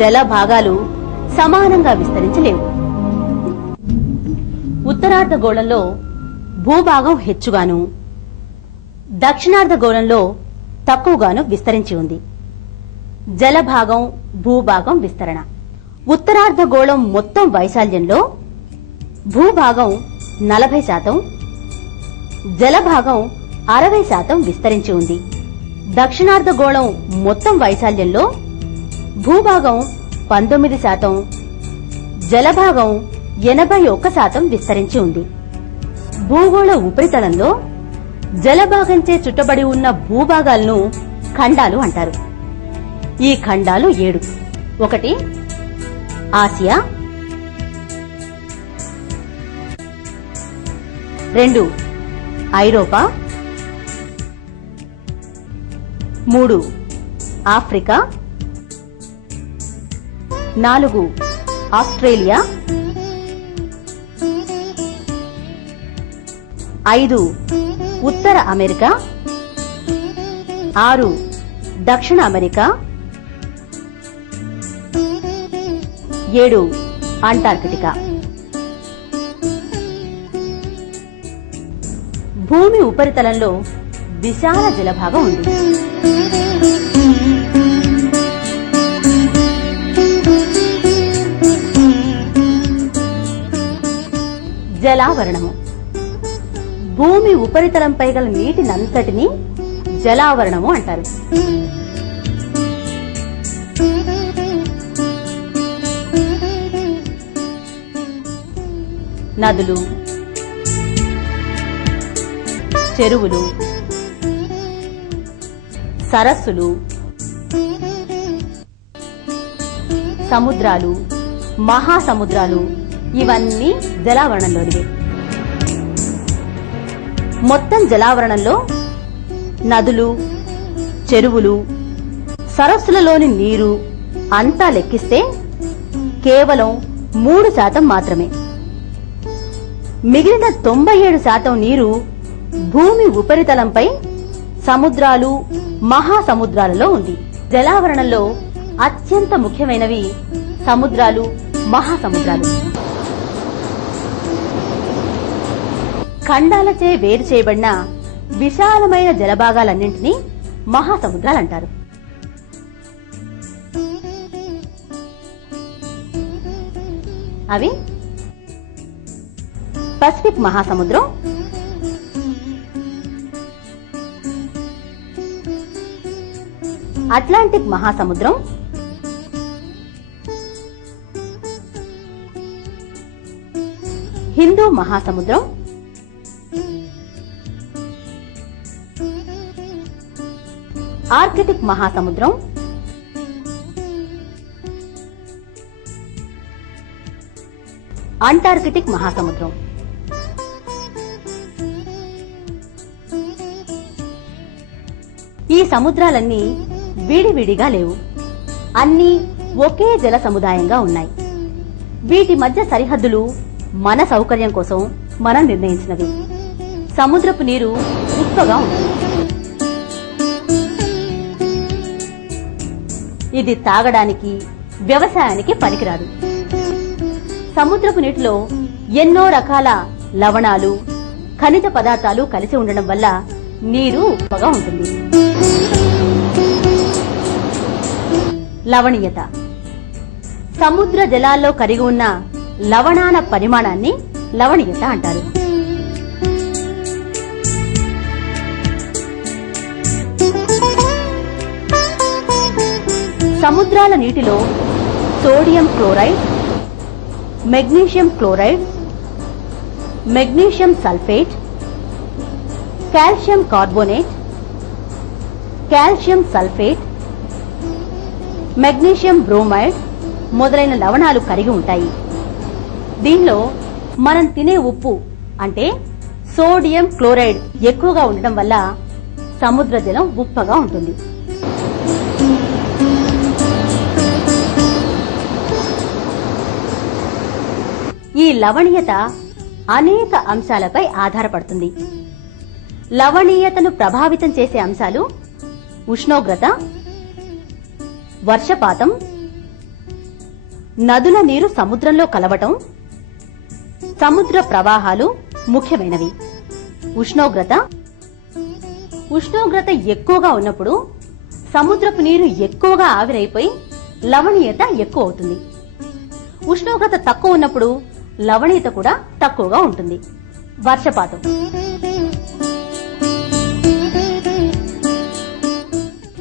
జల భాగాలు సమానంగా విస్తరించలేవు. ఉత్తరార్ధగోళంలో భూభాగం హెచ్చుగాను, దక్షిణార్ధగోళంలో తక్కువగాను విస్తరించి ఉంది. జలభాగం భూభాగం విస్తరణ. ఉత్తరార్ధగోళం మొత్తం వైశాల్యంలో భూభాగం 40%, జలభాగం 60% విస్తరించి ఉంది. దక్షిణార్ధగోళం మొత్తం వైశాల్యంలో భూభాగం 19%, జలభాగం 81% విస్తరించి ఉంది. భూగోళ ఉపరితలంలో జలభాగంచే చుట్టబడి ఉన్న భూభాగాలను ఖండాలు అంటారు. ఈ ఖండాలు 7. 1 ఆసియా, 2 ఐరోపా, 3 ఆఫ్రికా, 4 ఆస్ట్రేలియా, 5 ఉత్తర అమెరికా, 6 దక్షిణ అమెరికా, 7 అంటార్కిటికా. భూమి ఉపరితలంలో విశాల జలభాగం ఉంది. జలావరణము. భూమి ఉపరితలంపై గల నీటినంతటినీ జలావరణము అంటారు. నదులు, చెరువులు, సరస్సులు, సముద్రాలు, మహాసముద్రాలు ఇవన్నీ జలావరణంలోనివే. మొత్తం జలావరణంలో నదులు, చెరువులు, సరస్సులలోని నీరు అంతా లెక్కిస్తే కేవలం 3% మాత్రమే. మిగిలిన 97% నీరు భూమి ఉపరితలంపై సముద్రాలు, మహాసముద్రాలలో ఉంది. జలావరణంలో అత్యంత ముఖ్యమైనవి సముద్రాలు, మహాసముద్రాలు. ఖండాలచే వేరు చేయబడిన విశాలమైన జలభాగాలన్నింటినీ మహాసముద్రాలంటారు. అవి పసిఫిక్ మహాసముద్రం, అట్లాంటిక్ మహాసముద్రం, హిందూ మహాసముద్రం, ఆర్కిటిక్ మహాసముద్రం, అంటార్కిటిక్ మహాసముద్రం. ఈ సముద్రాలన్నీ విడివిడిగా లేవు, అన్నీ ఒకే జల సముదాయంగా ఉన్నాయి. వీటి మధ్య సరిహద్దులు మన సౌకర్యం కోసం మనం నిర్ణయించినవి. సముద్రపు నీరు ఉప్పగా ఉంటుంది. ఇది తాగడానికి, వ్యవసాయానికి పనికిరాదు. సముద్రపు నీటిలో ఎన్నో రకాల లవణాలు, ఖనిజ పదార్థాలు కలిసి ఉండడం వల్ల నీరు ఉప్పగా ఉంటుంది. లవణీయత. సముద్ర జలాల్లో కరిగి ఉన్న లవణాల పరిమాణాన్ని లవణీయత అంటారు. సముద్రాల నీటిలో sodium chloride, magnesium chloride, magnesium sulphate, calcium carbonate, calcium sulphate, magnesium bromide మొదలైన లవణాలు కరిగి ఉంటాయి. దీనిలో మనం తినే ఉప్పు అంటే సోడియం క్లోరైడ్ ఎక్కువగా ఉండటం వల్ల సముద్ర జలం ఉప్పగా ఉంటుంది. ఈ లవణీయత అనేక అంశాలపై ఆధారపడుతుంది. లవణీయతను ప్రభావితం చేసే అంశాలు ఉష్ణోగ్రత, వర్షపాతం, నదుల నీరు సముద్రంలో కలవటం, సముద్ర ప్రవాహాలు ముఖ్యమైనవి. ఉష్ణోగ్రత ఎక్కువగా ఉన్నప్పుడు సముద్రపు నీరు ఎక్కువగా ఆవిరైపోయి లవణీయత ఎక్కువ అవుతుంది. ఉష్ణోగ్రత తక్కువ ఉన్నప్పుడు లవణీయత కూడా తక్కువగా ఉంటుంది. వర్షపాతం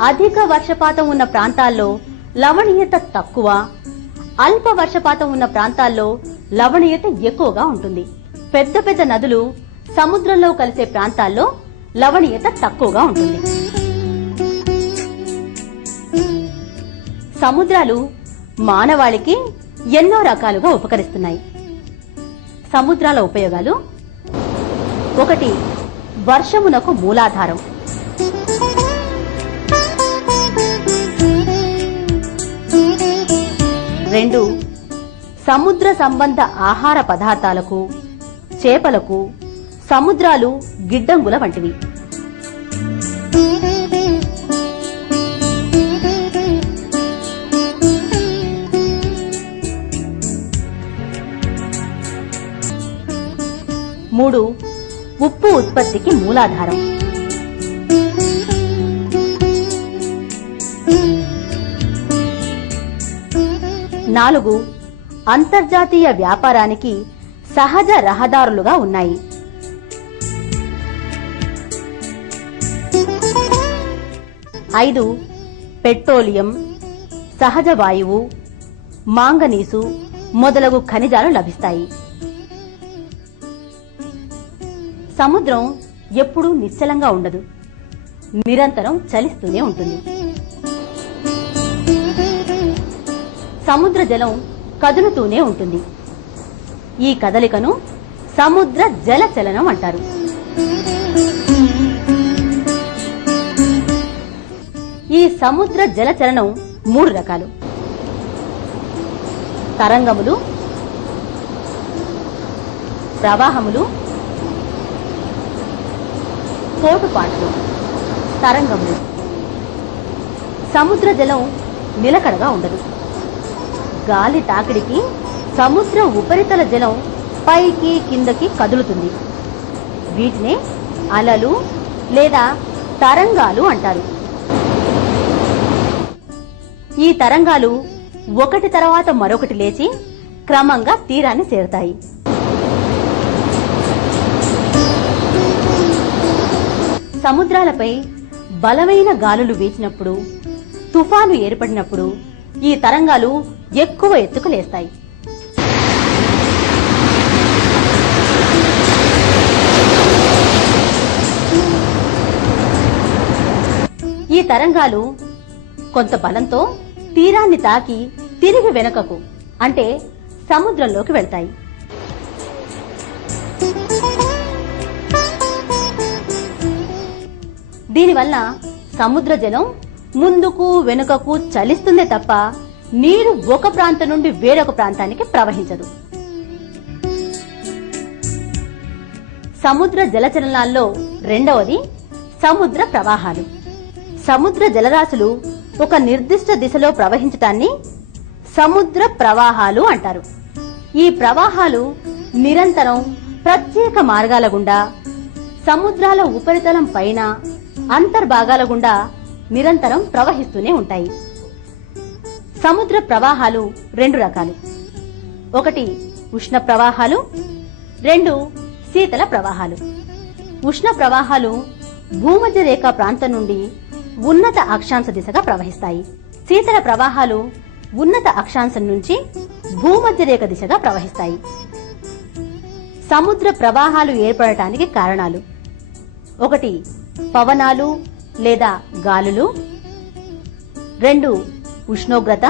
అధిక వర్షపాతం ఉన్న ప్రాంతాల్లో లవణీయత తక్కువ, అల్ప వర్షపాతం ఉన్న ప్రాంతాల్లో లవణీయత ఎక్కువగా ఉంటుంది. పెద్ద పెద్ద నదులు సముద్రంలో కలిసే ప్రాంతాల్లో లవణీయత తక్కువగా ఉంటుంది. సముద్రాలు మానవాళికి ఎన్నో రకాలుగా ఉపకరిస్తున్నాయి. సముద్రాల ఉపయోగాలు: 1. వర్షమునకు మూలాధారం. 2. సముద్ర సంబంధ ఆహార పదార్థాలకు, చేపలకు సముద్రాలు గిడ్డంగుల వంటివి. 3. ఉప్పు ఉత్పత్తికి మూలాధారం. 4. అంతర్జాతీయ వ్యాపారానికి సహజ రహదారులుగా ఉన్నాయి. 5. పెట్రోలియం, సహజ వాయువు, మాంగనీసు మొదలగు ఖనిజాలు లభిస్తాయి. సముద్రం ఎప్పుడూ నిశ్చలంగా ఉండదు, నిరంతరం చలిస్తూనే ఉంటుంది. సముద్ర జలం కదులుతూనే ఉంటుంది. ఈ కదలికను సముద్ర జల చలనం అంటారు. ఈ సముద్ర జల చలనం 3 రకాలు: తరంగములు, ప్రవాహములు, పోటుపాట్లు. తరంగములు. సముద్ర జలం నిలకడగా ఉండదు. గాలి తాకిడికి సముద్ర ఉపరితల జలం పైకి కిందకి కదులుతుంది. వీటినే అలలు లేదా తరంగాలు అంటారు. ఈ తరంగాలు ఒకటి తర్వాత మరొకటి లేచి క్రమంగా తీరాన్ని చేరుతాయి. సముద్రాలపై బలమైన గాలులు వీచినప్పుడు, తుఫాను ఏర్పడినప్పుడు ఈ తరంగాలు ఎక్కువ ఎత్తుకు లేస్తాయి. ఈ తరంగాలు కొంత బలంతో తీరాన్ని తాకి తిరిగి వెనుకకు అంటే సముద్రంలోకి వెళ్తాయి. దీనివల్ల సముద్ర జలం ముందుకు వెనుకకు చలిస్తుందే తప్ప నీరు ఒక ప్రాంతం నుండి వేరొక ప్రాంతానికి ప్రవహించదు. సముద్ర జలచలనాల్లో రెండవది సముద్ర ప్రవాహాలు. సముద్ర జలరాశులు ఒక నిర్దిష్ట దిశలో ప్రవహించటాన్ని సముద్ర ప్రవాహాలు అంటారు. ఈ ప్రవాహాలు నిరంతరం ప్రత్యేక మార్గాల గుండా, సముద్రాల ఉపరితలం పైన, అంతర్భాగాల గుండా నిరంతరం ప్రవహిస్తూనే ఉంటాయి. సముద్ర ప్రవాహాలు 2 రకాలు: 1 ఉష్ణ ప్రవాహాలు, 2 శీతల ప్రవాహాలు. ఉష్ణ ప్రవాహాలు భూమధ్య రేఖ ప్రాంతం నుండి ఉన్నత అక్షాంశ దిశగా ప్రవహిస్తాయి. శీతల ప్రవాహాలు ఉన్నత అక్షాంశం నుంచి భూమధ్య రేఖ దిశగా ప్రవహిస్తాయి. సముద్ర ప్రవాహాలు ఏర్పడటానికి కారణాలు: 1 పవనాలు లేదా గాలులు, 2 ఉష్ణోగ్రత,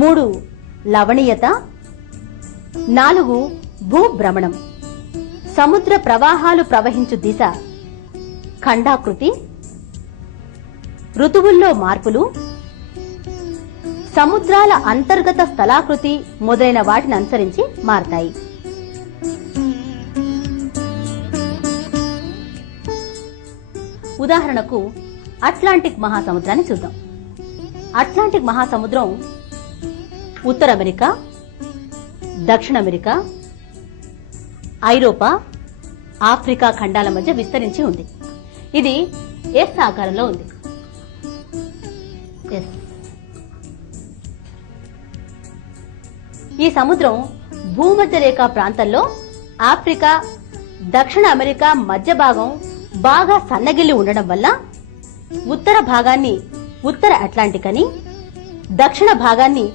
3 లవణీయత, 4 భూభ్రమణం. సముద్ర ప్రవాహాలు ప్రవహించు దిశ, ఖండాకృతి, ఋతువుల్లో మార్పులు, సముద్రాల అంతర్గత స్థలాకృతి మొదలైన వాటిని అనుసరించి మారతాయి. ఉదాహరణకు అట్లాంటిక్ మహాసముద్రాన్ని చూద్దాం. అట్లాంటిక్ మహాసముద్రం ఉత్తర అమెరికా, దక్షిణ అమెరికా, ఐరోపా, ఆఫ్రికా ఖండాల మధ్య విస్తరించి ఉంది. ఇది ఎస్ ఆకారంలో ఉంది. ఈ సముద్రం భూమధ్య రేఖ ప్రాంతంలో ఆఫ్రికా, దక్షిణ అమెరికా మధ్య భాగం బాగా సన్నగిల్లి ఉండడం వల్ల ఉత్తర భాగాన్ని ఉత్తర అట్లాంటిక్ అని, దక్షిణ భాగాన్ని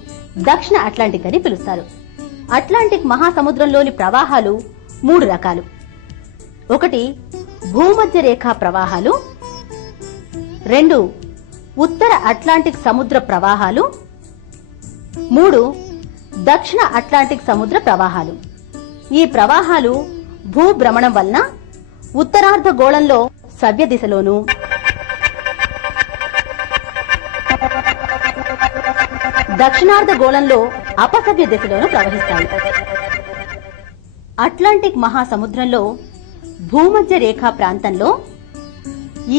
దక్షిణ అట్లాంటిక్ అని పిలుస్తారు. అట్లాంటిక్ మహాసముద్రంలోని ప్రవాహాలు 3 రకాలు. 1 భూమధ్య రేఖా ప్రవాహాలు, 2 ఉత్తర అట్లాంటిక్ సముద్ర ప్రవాహాలు, 3 దక్షిణ అట్లాంటిక్ సముద్ర ప్రవాహాలు. ఈ ప్రవాహాలు భూభ్రమణం వలన ఉత్తరార్ధ గోళంలో సవ్య దిశలోను, దక్షిణార్ధ గోళంలో అపసవ్య దిశలోను ప్రవహిస్తాయి. అట్లాంటిక్ మహాసముద్రంలో భూమధ్య రేఖా ప్రాంతంలో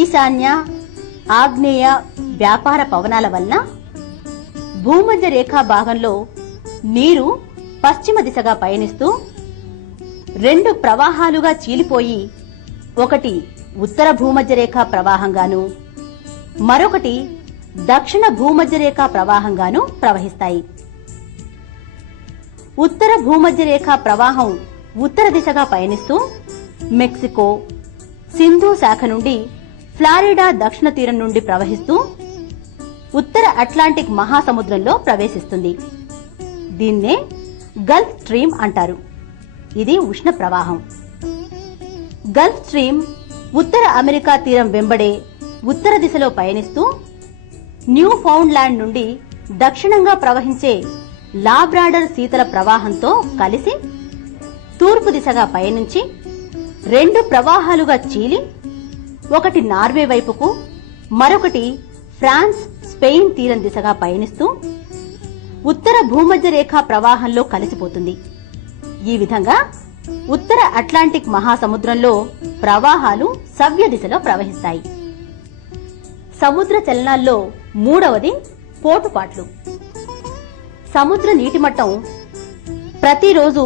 ఈశాన్య, ఆగ్నేయ వ్యాపార పవనాల వలన భూమధ్య రేఖా భాగంలో నీరు పశ్చిమ దిశగా పయనిస్తూ 2 ప్రవాహాలుగా చీలిపోయి ఒకటి ఉత్తర భూమధ్య రేఖా ప్రవాహంగాను, మరొకటి దక్షిణ భూమధ్య రేఖా ప్రవాహంగాను ప్రవహిస్తాయి. ఉత్తర భూమధ్య రేఖా ప్రవాహం ఉత్తర దిశగా పయనిస్తూ మెక్సికో, సింధు శాఖ నుండి ఫ్లారిడా దక్షిణ తీరం నుండి ప్రవహిస్తూ ఉత్తర అట్లాంటిక్ మహాసముద్రంలో ప్రవేశిస్తుంది. దీన్నే గల్ఫ్ స్ట్రీమ్ అంటారు. ఇది ఉష్ణ ప్రవాహం. గల్ఫ్ స్ట్రీమ్ ఉత్తర అమెరికా తీరం వెంబడే ఉత్తర దిశలో పయనిస్తూ న్యూ ఫౌండ్ ల్యాండ్ నుండి దక్షిణంగా ప్రవహించే లాబ్రాడర్ శీతల ప్రవాహంతో కలిసి తూర్పు దిశగా పయనించి 2 ప్రవాహాలుగా చీలి ఒకటి నార్వే వైపుకు, మరొకటి ఫ్రాన్స్, స్పెయిన్ తీరం దిశగా పయనిస్తూ ఉత్తర భూమధ్య రేఖా ప్రవాహంలో కలిసిపోతుంది. ఈ విధంగా ఉత్తర అట్లాంటిక్ మహాసముద్రంలో ప్రవాహాలు సవ్య దిశలో ప్రవహిస్తాయి. సముద్ర చలనాల్లో 3వది పోటుపాట్లు. సముద్ర నీటిమట్టం ప్రతిరోజు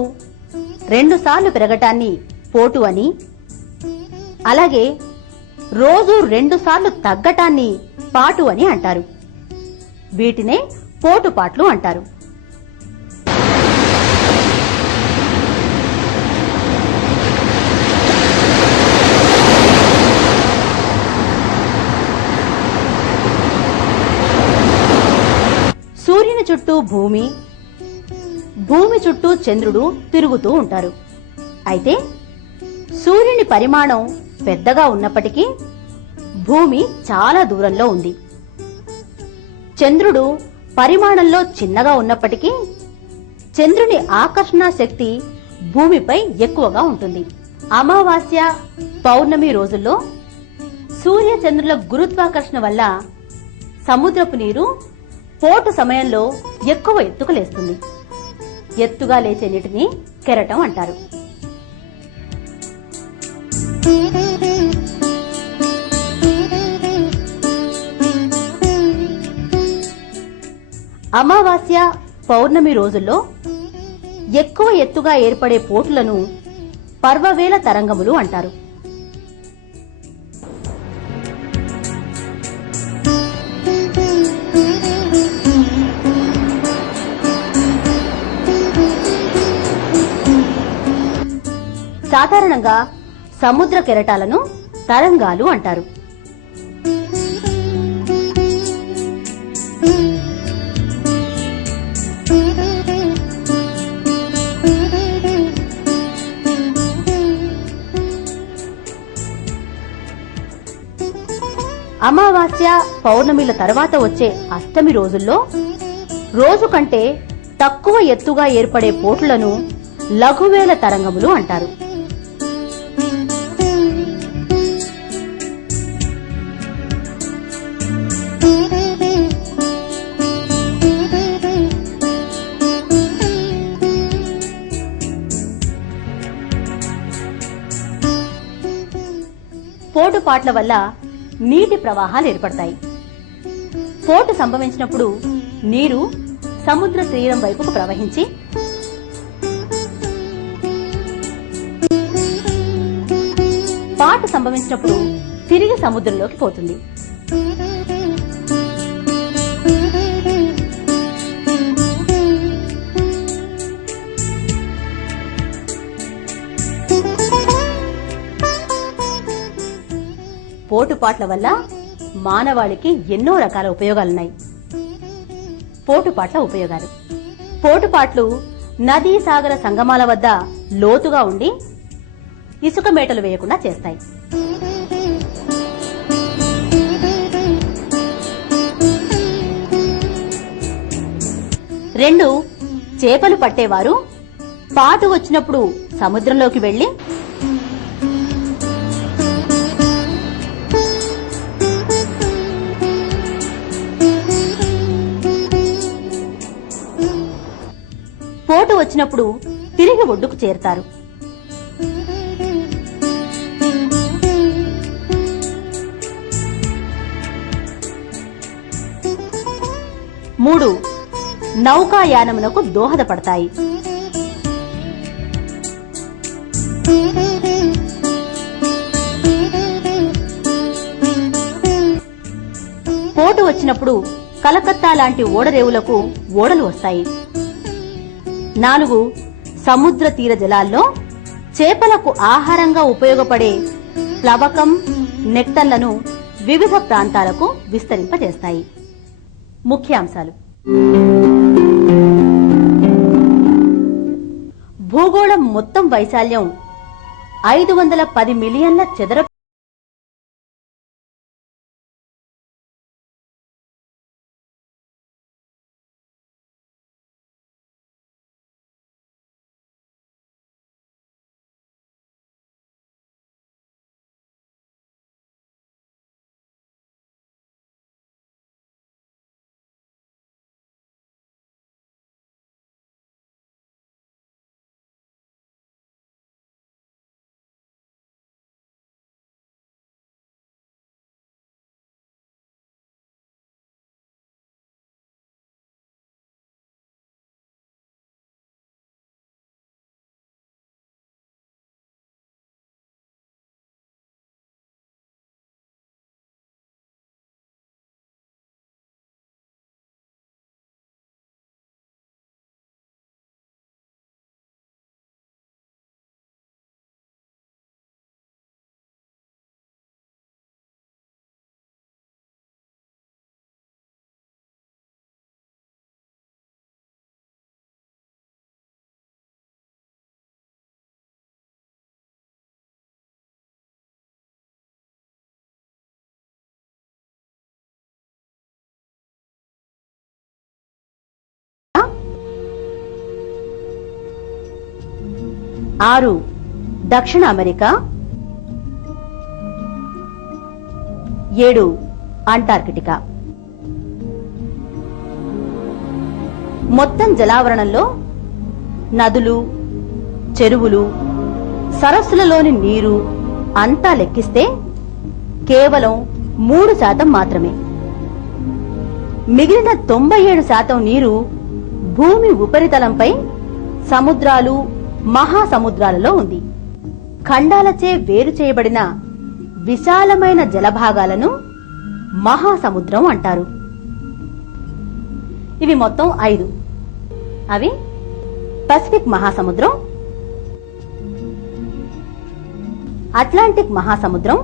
2 సార్లు పెరగటాన్ని పోటు అని, అలాగే రోజు 2 సార్లు తగ్గటాన్ని పాటు అని అంటారు. వీటినే పోటుపాట్లు అంటారు. సూర్యుని చుట్టూ భూమి, భూమి చుట్టూ చంద్రుడు తిరుగుతూ ఉంటారు. అయితే సూర్యుని పరిమాణం పెద్దగా ఉన్నప్పటికీ భూమి చాలా దూరంలో ఉంది. చంద్రుడు పరిమాణంలో చిన్నగా ఉన్నప్పటికీ చంద్రుని ఆకర్షణ శక్తి భూమిపై ఎక్కువగా ఉంటుంది. అమావాస్య, పౌర్ణమి రోజుల్లో సూర్య చంద్రుల గురుత్వాకర్షణ వల్ల సముద్రపు నీరు పోటు సమయంలో ఎక్కువ ఎత్తుకు లేస్తుంది. ఎత్తుగా లేచే నీటిని కెరటం అంటారు. అమావాస్య, పౌర్ణమి రోజుల్లో ఎక్కువ ఎత్తుగా ఏర్పడే పోటులను పర్వవేల తరంగములు అంటారు. సాధారణంగా సముద్ర కెరటాలను తరంగాలు అంటారు. అమావాస్య, పౌర్ణమిల తర్వాత వచ్చే అష్టమి రోజుల్లో రోజు కంటే తక్కువ ఎత్తుగా ఏర్పడే పోట్లను లఘువేల తరంగములు అంటారు. పోటుపాట్ల వల్ల నీటి ప్రవాహాలు ఏర్పడతాయి. పోటు సంభవించినప్పుడు నీరు సముద్ర తీరం వైపుకు ప్రవహించి పాటు సంభవించినప్పుడు తిరిగి సముద్రంలోకి పోతుంది. పోటుపాట్ల వల్ల మానవాళికి ఎన్నో రకాల ఉపయోగాలున్నాయి. పోటుపాట్ల ఉపయోగాలు: పోటుపాట్లు నదీ సాగర సంగమాల వద్ద లోతుగా ఉండి ఇసుక మేటలు వేయకుండా చేస్తాయి. రెండు, చేపలు పట్టేవారు పాటు వచ్చినప్పుడు సముద్రంలోకి వెళ్లి పోటు వచ్చినప్పుడు తిరిగి ఒడ్డుకు చేరుతారు. మూడు, నౌకాయానమునకు దోహదపడతాయి. పోటు వచ్చినప్పుడు కలకత్తా లాంటి ఓడరేవులకు ఓడలు వస్తాయి. 4, సముద్ర తీర జలాల్లో చేపలకు ఆహారంగా ఉపయోగపడే ప్లవకం, నెక్టర్లను వివిధ ప్రాంతాలకు విస్తరింపజేస్తాయి. ముఖ్యాంశాలు: భూగోళం మొత్తం వైశాల్యం 510 మిలియన్ల చదరపు ఆరు, దక్షిణ అమెరికా. 7, అంటార్కిటికా. మొత్తం జలావరణంలో నదులు, చెరువులు, సరస్సులలోని నీరు అంతా లెక్కిస్తే కేవలం 3% మాత్రమే. మిగిలిన 97% నీరు భూమి ఉపరితలంపై సముద్రాలు, మహాసముద్రాలలో ఉంది. ఖండాలచే వేరు చేయబడిన విశాలమైన జలభాగాలను మహాసముద్రం అంటారు. ఇవి మొత్తం 5. అవి: పసిఫిక్ మహాసముద్రం, అట్లాంటిక్ మహాసముద్రం,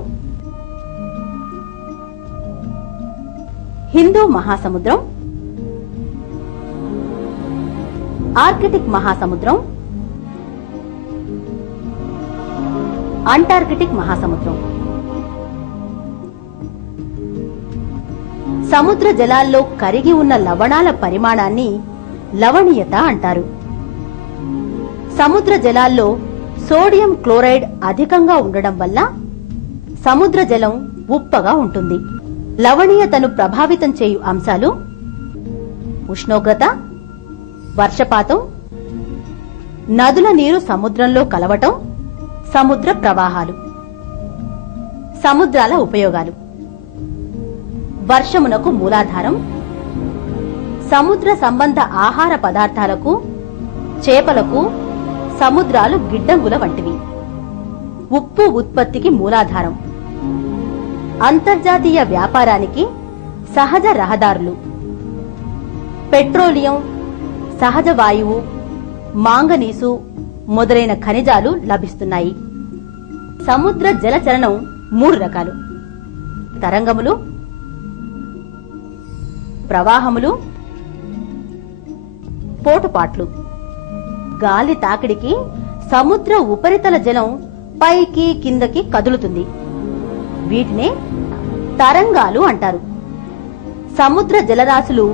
హిందూ మహాసముద్రం, ఆర్కిటిక్ మహాసముద్రం, అంటార్కిటిక్ మహాసముద్రం. సముద్ర జలాల్లో కరిగి ఉన్న లవణాల పరిమాణాన్ని లవణీయత అంటారు. సముద్ర జలాల్లో సోడియం క్లోరైడ్ అధికంగా ఉండడం వల్ల సముద్ర జలం ఉప్పగా ఉంటుంది. లవణీయతను ప్రభావితం చేయు అంశాలు: ఉష్ణోగ్రత, వర్షపాతం, నదుల నీరు సముద్రంలో కలవటం, సముద్ర ప్రవాహాలు. సముద్రాల ఉపయోగాలు: వర్షమునకు మూలాధారం, సముద్ర సంబంధ ఆహార పదార్థాలకు, చేపలకు సముద్రాలు గిడ్డంగుల వంటివి. ఉప్పు ఉత్పత్తికి మూలాధారం. అంతర్జాతీయ వ్యాపారానికి సహజ రహదారులు. పెట్రోలియం, సహజ వాయువు, మాంగనీసు మొదలైన ఖనిజాలు లభిస్తున్నాయి. సముద్ర జలచలనం 3 రకాలు: తరంగములు, ప్రవాహములు, పోటుపాట్లు. గాలి తాకిడికి సముద్ర ఉపరితల జలం పైకి కిందకి కదులుతుంది. వీటినే తరంగాలు అంటారు. సముద్ర జలరాశులు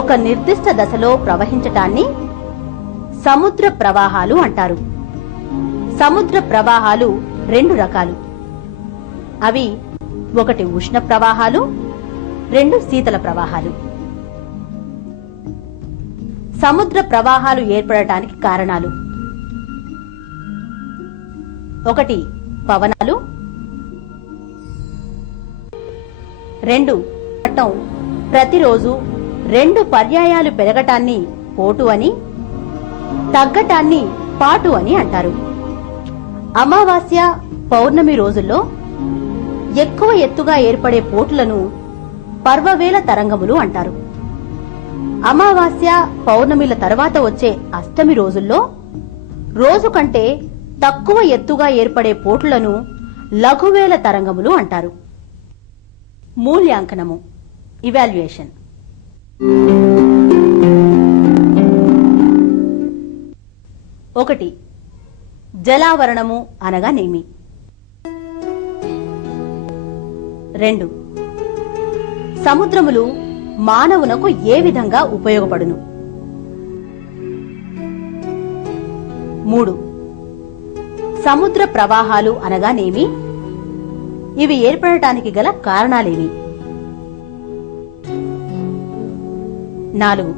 ఒక నిర్దిష్ట దశలో ప్రవహించటాన్ని సముద్ర ప్రవాహాలు అంటారు. సముద్ర ప్రవాహాలు 2 రకాలు. అవి 1 ఉష్ణ ప్రవాహాలు, 2 శీతల ప్రవాహాలు. సముద్ర ప్రవాహాలు ఏర్పడటానికి కారణాలు: 1 పవనాలు, 2 పట్టం ప్రతిరోజు 2 పర్యాయాలు పెరగటాన్ని పోటు అని, తగ్గటాన్ని పాటు అని అంటారు. అమావాస్య, పౌర్ణమి రోజుల్లో ఎక్కువ ఎత్తుగా ఏర్పడే పోటులను పర్వవేళ తరంగములు అంటారు. అమావాస్య, పౌర్ణమిల తర్వాత వచ్చే అష్టమి రోజుల్లో రోజు కంటే తక్కువ ఎత్తుగా ఏర్పడే పోట్లను లఘువేళ తరంగములు అంటారు. మూల్యాంకనము, ఇవాల్యుయేషన్. ఒకటి, జలావరణము అనగా నేమి. 2, సముద్రములు మానవునకు ఏ విధంగా ఉపయోగపడును. 3, సముద్ర ప్రవాహాలు అనగానేమి, ఇవి ఏర్పడటానికి గల కారణాలేమి. 4,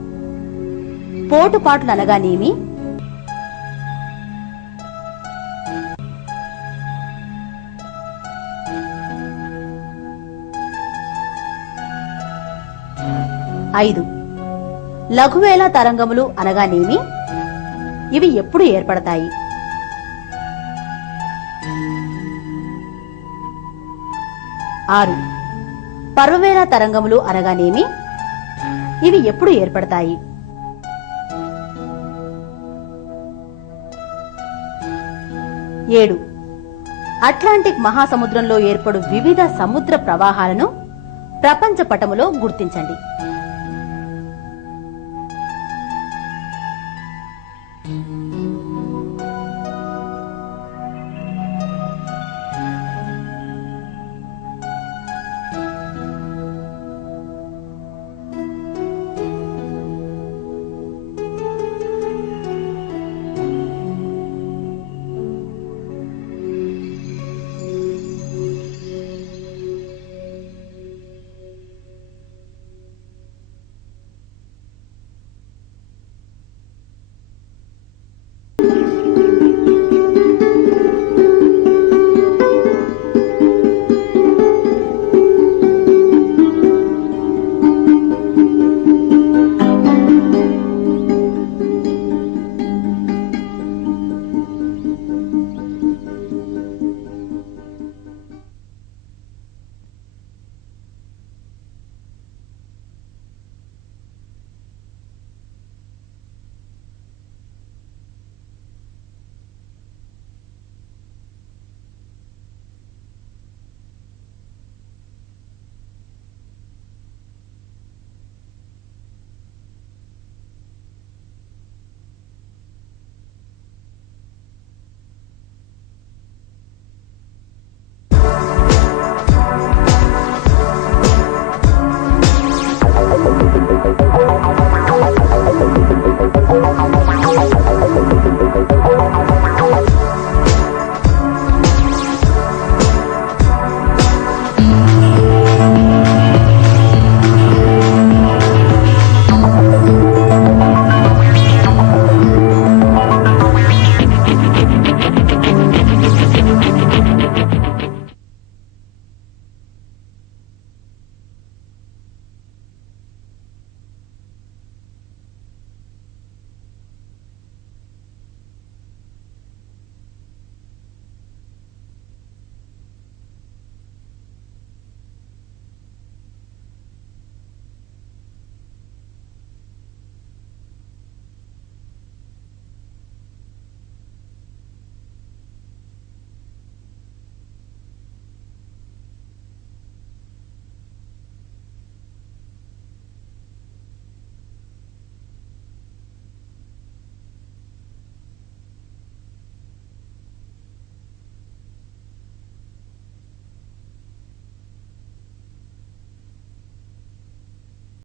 పోటుపాట్లు అనగానేమి, 5, లఘువేళ తరంగములు అనగానేమి, ఇవి ఎప్పుడు ఏర్పడతాయి. 6, పర్వవేళ తరంగములు అనగానేమి, ఇవి ఎప్పుడు ఏర్పడతాయి. 7, అట్లాంటిక్ మహాసముద్రంలో ఏర్పడు వివిధ సముద్ర ప్రవాహాలను ప్రపంచ పటములో గుర్తించండి.